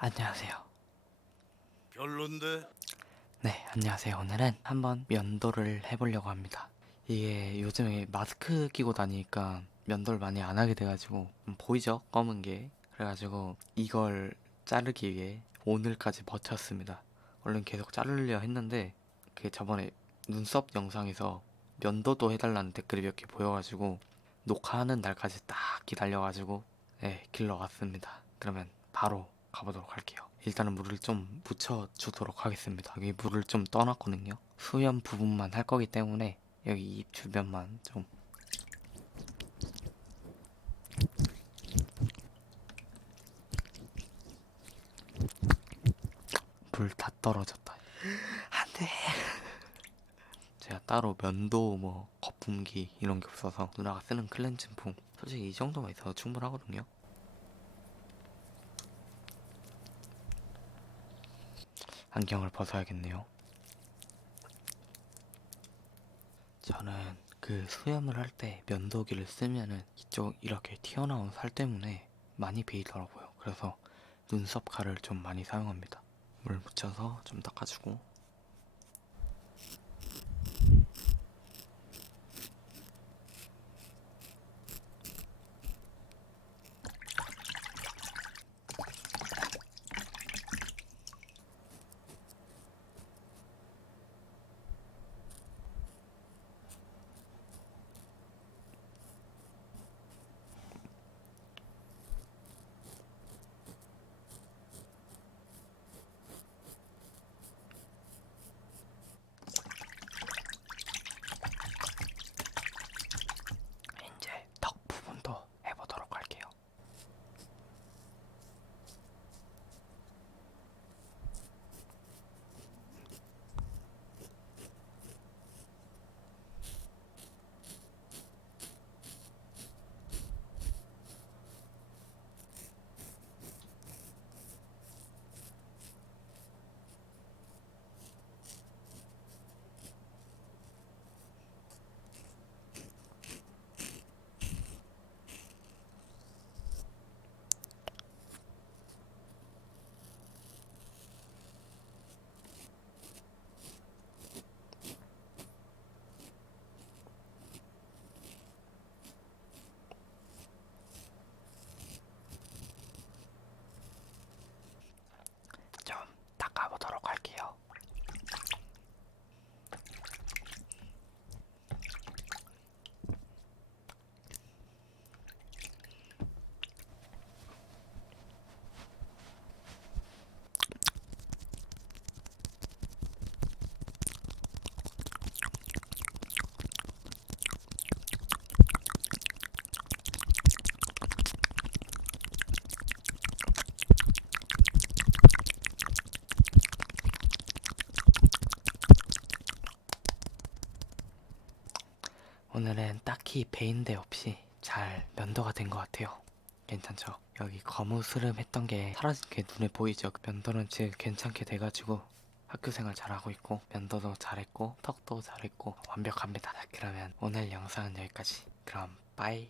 안녕하세요. 별론데 네, 안녕하세요. 오늘은 한번 면도를 해보려고 합니다. 이게 요즘에 마스크 끼고 다니니까 면도를 많이 안 하게 돼가지고 음, 보이죠? 검은 게. 그래가지고 이걸 자르기 위해 오늘까지 버텼습니다. 얼른 계속 자르려 했는데 그 저번에 눈썹 영상에서 면도도 해달라는 댓글이 몇 개 보여가지고 녹화하는 날까지 딱 기다려가지고 네, 길러 왔습니다. 그러면 바로 가보도록 할게요. 일단은 물을 좀 묻혀주도록 하겠습니다. 여기 물을 좀 떠놨거든요. 수염 부분만 할 거기 때문에 여기 입 주변만 좀 물 다 떨어졌다. 안 돼. 제가 따로 면도 뭐 거품기 이런 게 없어서 누나가 쓰는 클렌징 폼 솔직히 이 정도만 있어도 충분하거든요. 안경을 벗어야겠네요. 저는 그 수염을 할 때 면도기를 쓰면은 이쪽 이렇게 튀어나온 살 때문에 많이 베이더라고요. 그래서 눈썹 칼을 좀 많이 사용합니다. 물 묻혀서 좀 닦아주고 오늘은 딱히 베인데 없이 잘 면도가 된 것 같아요. 괜찮죠? 여기 거무스름했던 게 사라진 게 눈에 보이죠? 면도는 지금 괜찮게 돼가지고 학교 생활 잘하고 있고 면도도 잘했고 턱도 잘했고 완벽합니다. 자, 그러면 오늘 영상은 여기까지. 그럼 빠이.